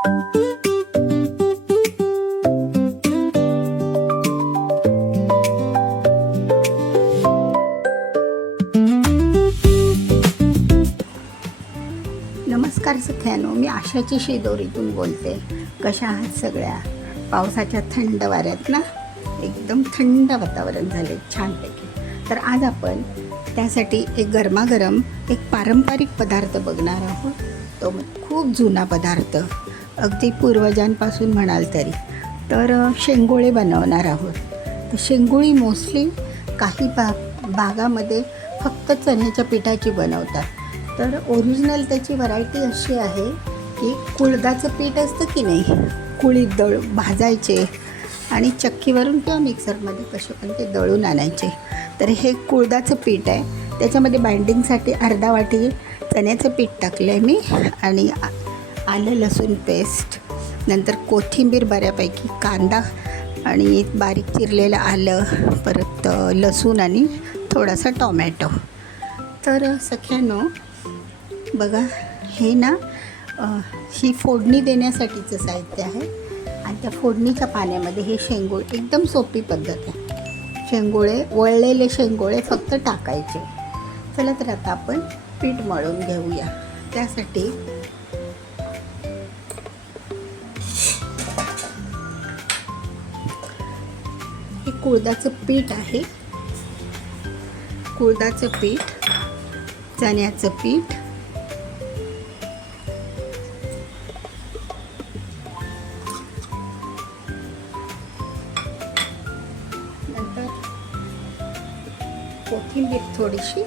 नमस्कार सख्यानो, मी आशाची शेदोरीतून बोलते. कशा आहात सगळ्या? पावसाच्या थंड वाऱ्यात ना एकदम थंड वातावरण झाले छानपैकी. तर आज आपण त्यासाठी एक गरमागरम एक पारंपरिक पदार्थ बघणार आहोत. तो खूप जुना पदार्थ, अगदी पूर्वजांपासून म्हणाल तरी. तर शेंगोळे बनवणार आहोत. तर शेंगोळी मोस्टली काही भागामध्ये फक्त चण्याच्या पिठाची बनवतात. तर ओरिजिनल त्याची व्हरायटी अशी आहे की कुळदाचं पीठ असतं की नाही, कुळीत भाजायचे आणि चक्कीवरून किंवा मिक्सरमध्ये कसे पण ते दळून आणायचे. तर हे कुळदाचं पीठ आहे. त्याच्यामध्ये बाइंडिंगसाठी अर्धा वाटी चण्याचं पीठ टाकलं आहे मी, आणि आलं लसूण पेस्ट, नंतर कोथिंबीर बऱ्यापैकी, कांदा आणि बारीक चिरलेलं आलं, परत लसूण आणि थोडासा टोमॅटो. तर सख्यानो बघा, हे ना ही फोडणी देण्यासाठीचं साहित्य आहे. आणि त्या फोडणीच्या पाण्यामध्ये हे शेंगोळे, एकदम सोपी पद्धत आहे. शेंगोळे, वळलेले शेंगोळे फक्त टाकायचे. चला तर आता आपण पीठ मळून घेऊया. त्यासाठी हे कुळदाचं पीठ आहे. कुळदाचं पीठ, चण्याचं पीठ, नंतर कोथिंबीर थोडीशी.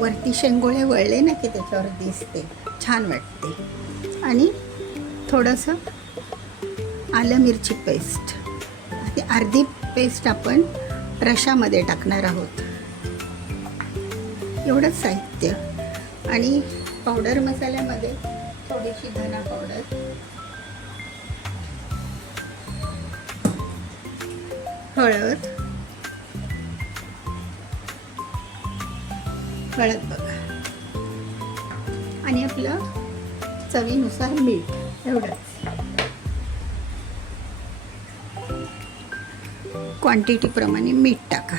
वरती शेंगोळे वळले ना की त्याच्यावर दिसते, छान वाटते. आणि थोडंसं आलं मिरची पेस्ट. ती अर्धी पेस्ट आपण रशामध्ये टाकणार आहोत. एवढंच साहित्य. आणि पावडर मसाल्यामध्ये थोडीशी धना पावडर, हळद बघा, आणि आपलं चवीनुसार मीठ, एवढंच. क्वांटिटीप्रमाणे मीठ टाका.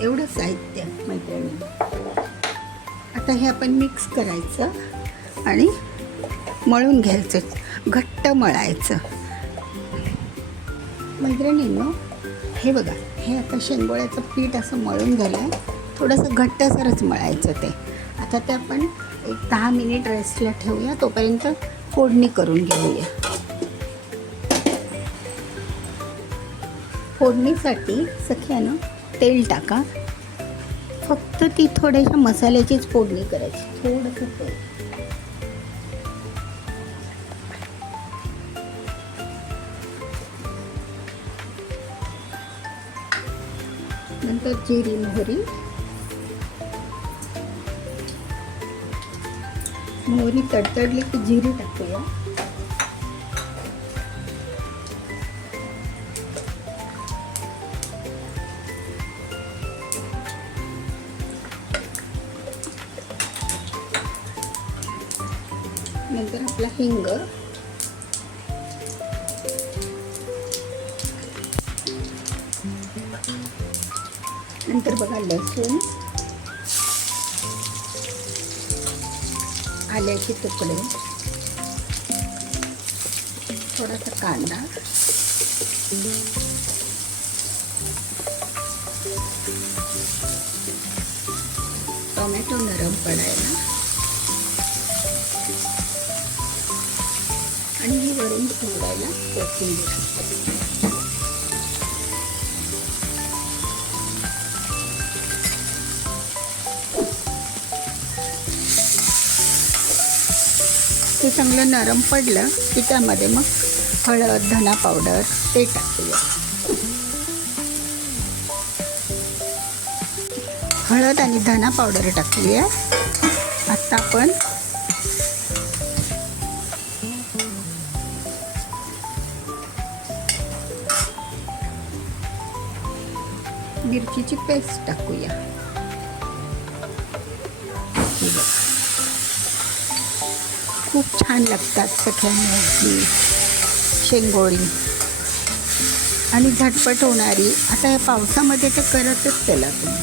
एवढं साहित्य मैत्रिणी. आता हे आपण मिक्स करायचं आणि मळून घ्यायचं, घट्ट मळायचं. मैत्रिणींनो, हे बघा, हे आता शेंगोळ्याचं पीठ असं मळून झालं आहे. थोडंसं घट्टसरच मळायचं ते. आता ते आपण एक 10 मिनिट रेस्टला ठेवूया. तोपर्यंत फोडणी करून घेऊया. फोडणीसाठी सख्यानं तेल टाका. फक्त ती थोड्याशा मसाल्याचीच फोडणी करायची, थोडंसं तेल. नंतर जिरी मोहरी. मोहरी तडतडली की जिरी टाकूया. नंतर आपला हिंग, नंतर बघा लसूण, आल्याचे तुकडे, थोडासा कांदा, टोमॅटो नरम पडायला, आणि ही वरून सोडायला कोथिंबीर. ते चांगलं नरम पडलं की त्यामध्ये मग हळद, धना पावडर ते टाकूया. हळद आणि धना पावडर टाकूया. आता आपण मिरचीची पेस्ट टाकूया. हे बघा, खूप छान लागतात सगळ्यांना ही शेंगोळी आणि झटपट होणारी. आता या पावसामध्ये तर करतच चला तुम्ही.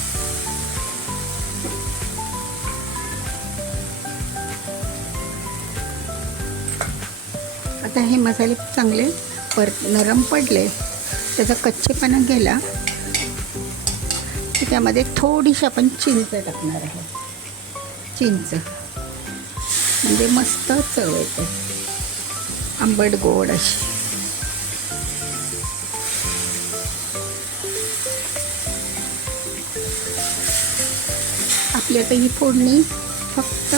आता हे मसाले चांगले नरम पडले, त्याचा कच्चेपणा गेला की त्यामध्ये थोडीशी आपण चिंच टाकणार आहे. चिंच म्हणजे मस्त चव येते, आंबट गोड अशी. आपली आता ही फोडणी फक्त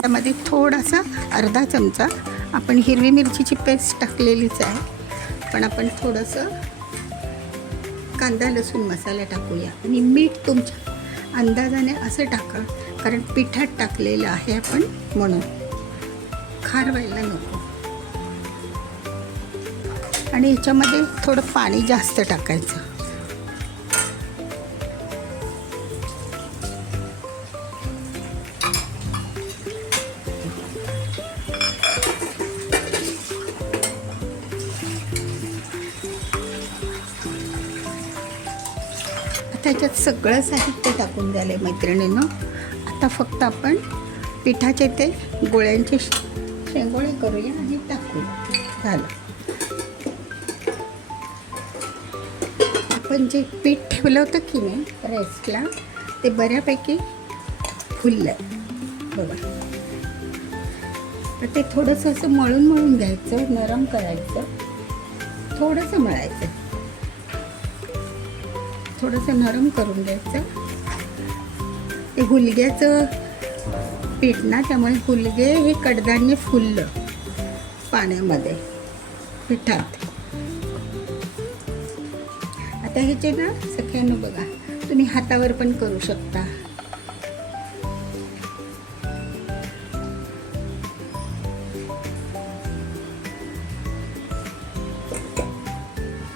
त्यामध्ये थोडासा अर्धा चमचा आपण हिरवी मिरचीची पेस्ट टाकलेलीच आहे, पण आपण थोडंसं कांदा लसूण मसाला टाकूया आणि मीठ तुमच्या अंदाजाने असं टाका, कारण पिठात टाकलेलं आहे आपण म्हणून खार व्हायला नको. आणि याच्यामध्ये थोडं पाणी जास्त टाकायचं. त्याच्यात सगळं साहित्य टाकून झाले मैत्रिणींनो. आता फक्त आपण पिठाचे ते गोळ्यांचे शेंगोळे करूया आणि टाकूया. झालं. आपण जे पीठ ठेवलं होतं की नाही रेस्टला, ते बऱ्यापैकी फुललं बघा. तर ते थोडंसं असं मळून मळून घ्यायचं, नरम करायचं, थोडंसं मळायचं, थोडंसं नरम करून घ्यायचं. ते हुलग्याचं पीठ ना, त्यामुळे हुलगे हे कडधान्य फुललं पाण्यामध्ये पिठात. आता ह्याचे ना सगळ्यांना बघा, तुम्ही हातावर पण करू शकता.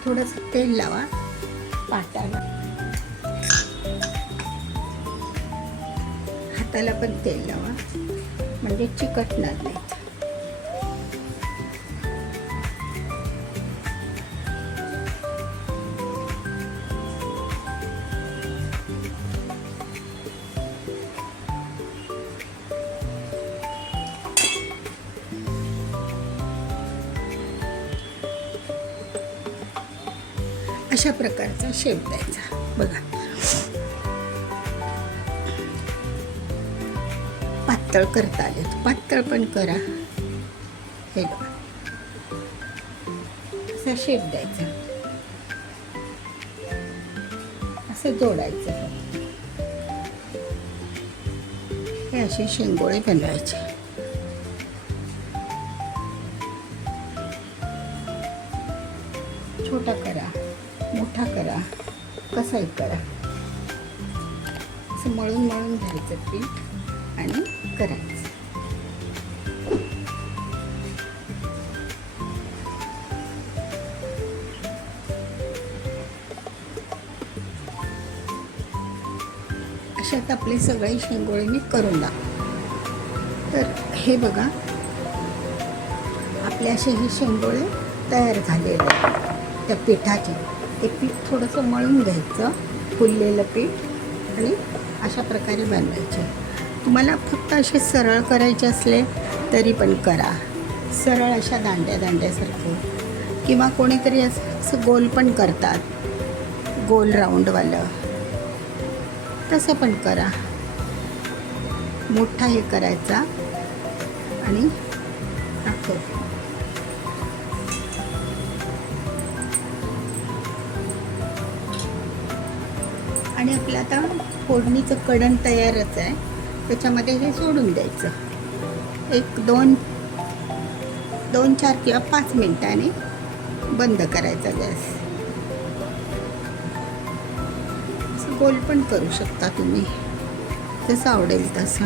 थोडंसं तेल लावा पाटाला, हाताला पण तेल लावा म्हणजे चिकटणार नाही. अशा प्रकारचा शेप द्यायचा बघा. पातळ करता आले पातळ पण करा. हे बघा, असा शेप द्यायचा, असं जोडायचं. हे असे शेंगोळे बनवायचे. छोटा करा, मोठा करा, कसाही करा. असं मळून मळून घ्यायचं पीठ आणि करायचं. अशात आपले सगळे शेंगोळे मी करून दाखव. तर हे बघा, आपले असे हे शेंगोळे तयार झालेले आहेत त्या पिठाचे. ते पीठ थोडंसं मळून घ्यायचं, फुललेलं पीठ, आणि अशा प्रकारे बनवायचे. तुम्हाला फक्त असे सरळ करायचे असले तरी पण करा, सरळ अशा दांड्या दांड्यासारखे, किंवा कोणीतरी असं गोल पण करतात, गोल राऊंडवालं, तसं पण करा. मोठा हे करायचा आणि टाकतो. आणि आपलं आता फोडणीचं कढण तयारच आहे, त्याच्यामध्ये हे सोडून द्यायचं. एक 2-4 किंवा 5 मिनिटांनी बंद करायचा गॅस. असं गोल पण करू शकता तुम्ही, जसं आवडेल तसं.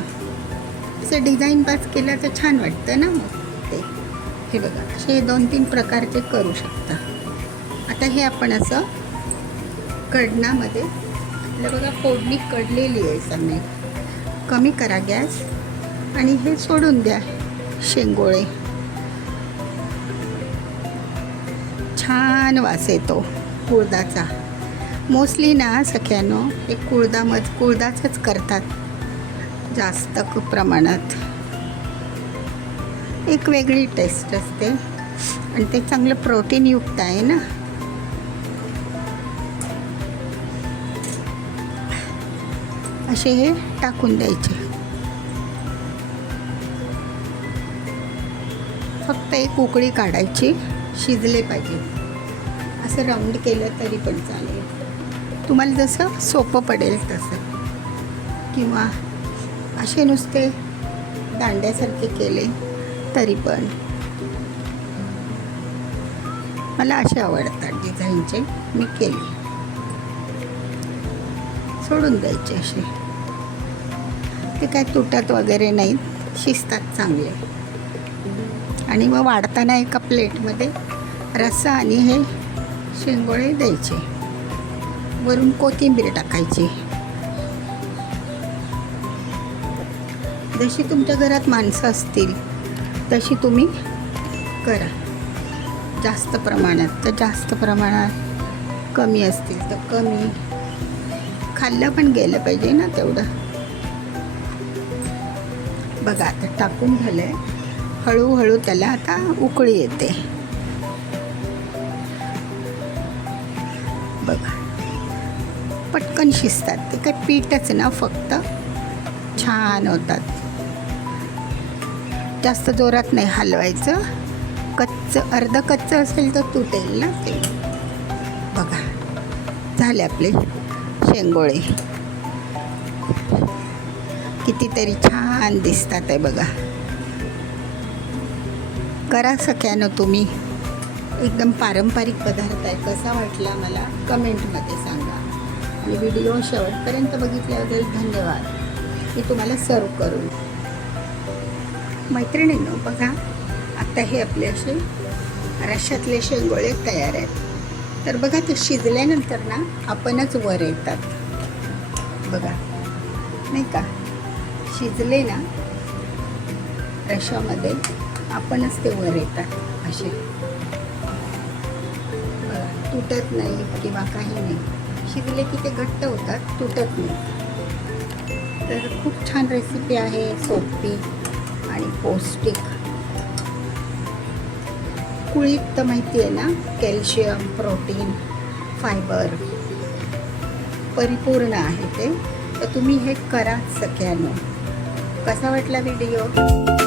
असं डिझाईन पास केलं तर छान वाटतं ना मग ते. हे बघा, असे 2-3 प्रकारचे करू शकता. आता हे आपण असं कढणामध्ये आपलं बघा फोडणी कडलेली आहे सगळी. कमी करा गॅस आणि हे सोडून द्या शेंगोळे. छान वास येतो कुळदाचा. मोस्टली ना सख्यानो हे कुळदाचंच करतात जास्त प्रमाणात. एक वेगळी टेस्ट असते आणि ते चांगलं प्रोटीनयुक्त आहे ना. असे हे टाकून द्यायचे. फक्त एक उकळी काढायची, शिजले पाहिजे. असं राऊंड केलं तरी पण चालेल, तुम्हाला जसं सोपं पडेल तसं. किंवा असे नुसते दांड्यासारखे केले तरी पण. मला असे आवडतात डिझाईनचे. मी केले. सोडून द्यायचे असे. ते काय तुटत वगैरे नाहीत, शिजतात चांगले. आणि मग वाढताना एका प्लेटमध्ये रस्सा आणि हे शेंगोळे द्यायचे. वरून कोथिंबीर टाकायची. जशी तुमच्या घरात माणसं असतील तशी तुम्ही करा. जास्त प्रमाणात तर जास्त प्रमाणात, कमी असतील तर कमी. खाल्लं पण गेलं पाहिजे ना तेवढं. बघा आता टाकून झालं आहे. हळूहळू त्याला आता उकळी येते. बघा पटकन शिजतात. ते काय पीठच ना, फक्त छान होतात. जास्त जोरात नाही हलवायचं. कच्चं, अर्ध कच्चं असेल तर तुटेल ना ते. बघा झाले आपले शेंगोळे. कितीतरी छान दिसतात आहे बघा. करा सख्यानो तुम्ही. एकदम पारंपरिक पदार्थ आहे. कसा वाटला मला कमेंटमध्ये सांगा. आणि व्हिडिओ शेवटपर्यंत बघितल्याबद्दल धन्यवाद. मी तुम्हाला सर्व करून. मैत्रिणींनो बघा, आता हे आपले असे रश्श्यातले शेंगोळे तयार आहेत. तर बघा ते शिजल्यानंतर ना आपणच वर येतात. बघा नाही का, शिजले ना रश्श्यामध्ये आपणच ते वर येतात असे. बघा तुटत नाही किंवा काही नाही. शिजले की ते घट्ट होतात, तुटत नाही. तर खूप छान रेसिपी आहे, सोपी आणि पौष्टिक. कुळीत तर माहिती आहे ना, कॅल्शियम, प्रोटीन, फायबर परिपूर्ण आहे ते. तर तुम्ही हे करा सगळ्यांना. कसा वाटला व्हिडिओ?